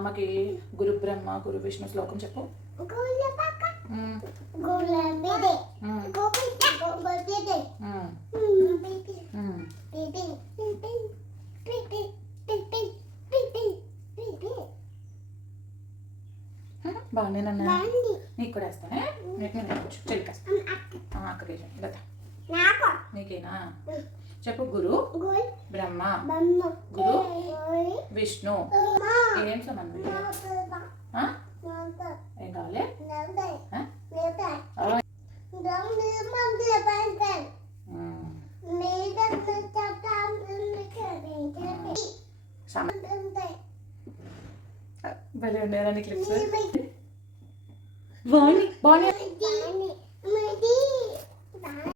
అమ్మకి గురు బ్రహ్మ గురు విష్ణు శ్లోకం చెప్పు. బాగుందేనన్నా, నీకు కూడా వేస్తానే. చెల్లికేస్తా అక్కడికి గత నీకేనా చెప్పు. గురు బ్రహ్మ గురు విష్ణు ఏం సంబంధం? ఏం కావాలి? భలే ఉండేదాన్ని క్లిప్స్. బాగుంది బాగుంది.